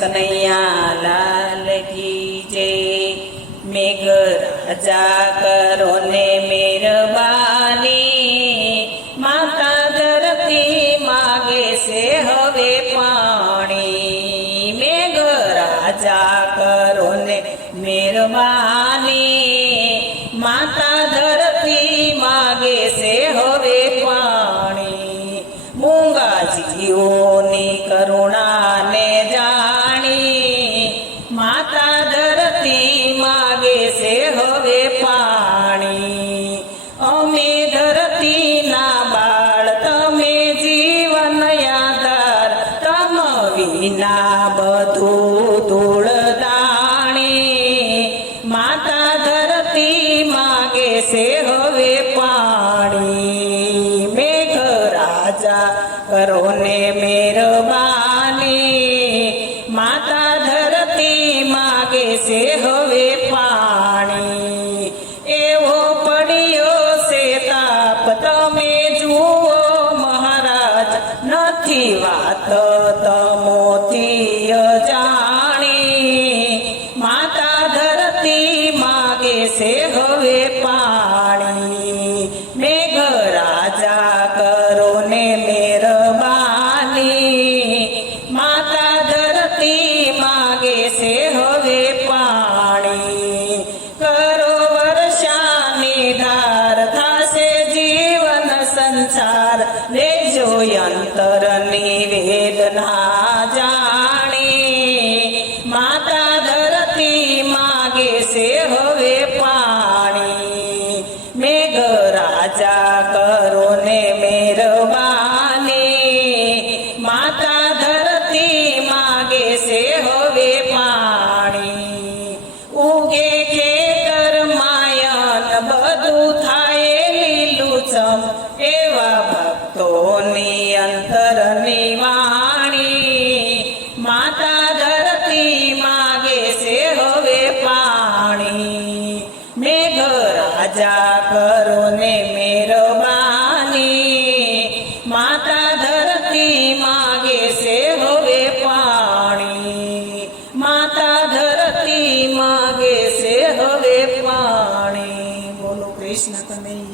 કનૈયા લાલ કી જય। મેઘરાજા કરો ને મહેરબાની, માતા ધરતી માગે છે હવે પાણી। મેઘરાજા કરો ને મહેરબાની, માતા ધરતી માગે છે હવે પાણી। મૂંગા જીવોની કરુણાને જાણી, માતા ધરતી માગે છે હવે પાણી। અમે ધરતીના બાળ તમે જીવન આધાર, તમ વિના બધું ધૂળ દાણી। માતા ધરતી માગે છે હવે પાણી। મેઘરાજા કરો ને મહેરબાની, માતા ધરતી માગે છે હવે પાણી। એવો પડ્યો છે તાપ તમે જુઓ મહારાજ, નથી વાત તમોથી અજાણી। માતા ધરતી માગે છે હવે પાણી। મેઘરાજા કરો ને મહેરબાની, માતા ધરતી માગે છે હવે પાણી। કરો વર્ષાની ધાર થાશે જીવન સંસાર, લેજો અંતરની વેદના જાણી। માતા ધરતી માગે છે હવે પાણી। મેઘરાજા કરો ને મહેરબાની, માતા ધરતી માગે છે હવે પાણી। ઉગે ખેતર માયન બધું થાય લીલુંછમ, એવા ભક્તોની અંતરની વાણી। માતા ધરતી માગે છે હવે પાણી। મેઘરાજા કરો ને મહેરબાની, માતા ધરતી માગે છે હવે પાણી। માતા ધરતી માગે છે હવે પાણી। બોલો કૃષ્ણ કનૈયા।